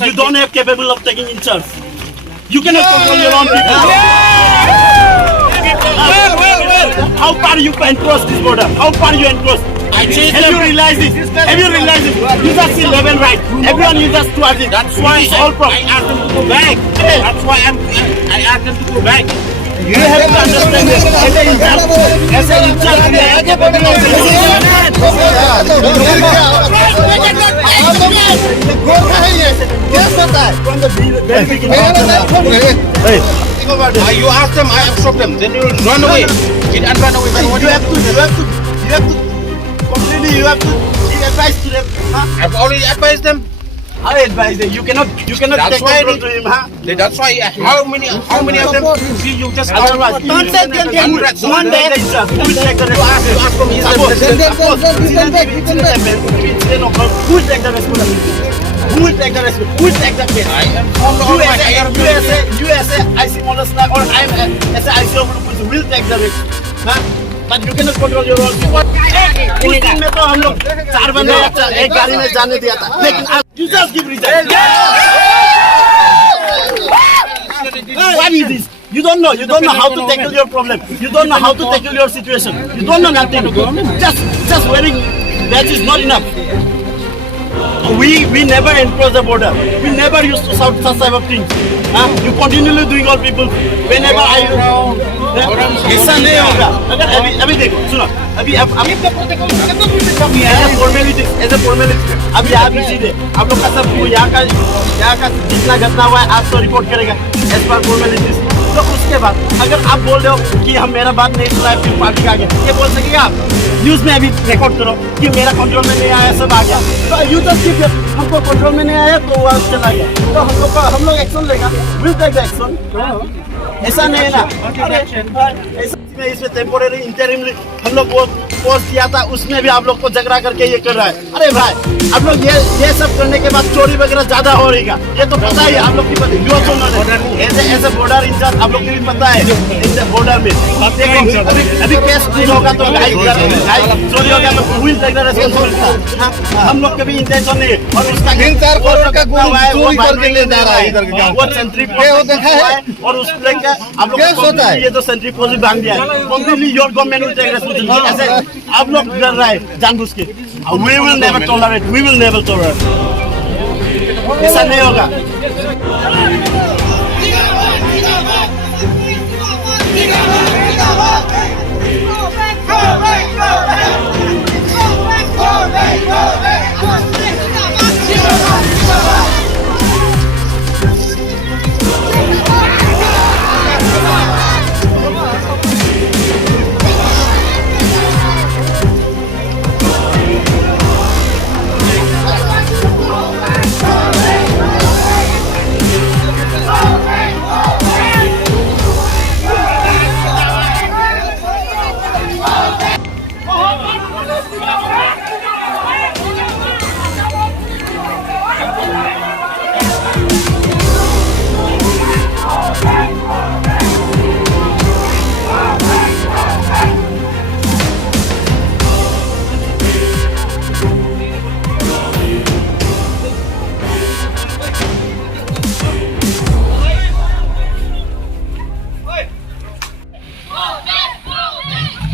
You don't have capable of taking in charge. You cannot control your own people. How far you can cross this border? How far you can cross? Have you realized this? Have you realized this? You just see level right. Everyone you just towards it. That's why it's all problem. I asked them to go back. That's why I asked them to go back. You have to understand this. As a You ask them, I instruct them, then you will run away. You have to give advice to them. I've already advised them. I advise them. You cannot take control to him, huh? That's why. How many of them? See, you just one day. Who will take the case? I am from USA, IC molester, or I am as an IC will take the risk. But you cannot control your own people. उस दिन में तो हम लोग 4 बंदे एक गाड़ी में जाने दिया था, लेकिन you just give reason. What is this? You don't know how to tackle your problem. You don't know how to tackle your situation. You don't know nothing. Just wearing that is not enough. We never enforce the border. We never used to shout such type of things. You continually doing all people. Whenever ऐसा नहीं होगा. अभी देखो, सुनो. अभी आप फॉर्मेलिटी अभी आप इसी दे. आप लोग का सब यहाँ का जितना घटना हुआ है आज तो रिपोर्ट करेगा. As per formalities. तो उसके बाद अगर आप बोल रहे हो कि हम मेरा बात नहीं सुना है फिर पार्टी का आगे ये बोल सकेगा आप न्यूज में अभी रिकॉर्ड करो कि मेरा कंट्रोल में नहीं आया सब आ गया तो यू जस्ट कीप हमको कंट्रोल में नहीं आया तो वो चला गया तो हम लोग एक्शन लेगा विल टेक द एक्शन ऐसा नहीं है ना इसमें टेम्पोरेरी इंटरिमली हम लोग वो पोस्ट किया था उसमें भी आप लोग को झगड़ा करके ये कर रहा है अरे भाई आप लोग ये सब करने के बाद चोरी वगैरह ज्यादा हो रही ये तो पता ही आप लोग की पता यू ऑल्सो नो ऐसे बॉर्डर इंचार्ज आप लोग को भी पता है बॉर्डर में अभी केस होगा तो गाय चोरी होगा तो विल टेक द रिस्पांसिबिलिटी हम लोग का भी इंटेंशन नहीं है और उसका 3-4 करोड़ का गोल्ड चोरी करके ले जा रहा है इधर का वो सेंट्री है और उस लेकर आप लोग ये तो सेंट्री पोज भांग दिया है completely your government will take responsibility ऐसे आप लोग कर रहा है जानबूझ के we will never tolerate ऐसा नहीं होगा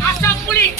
Assam police,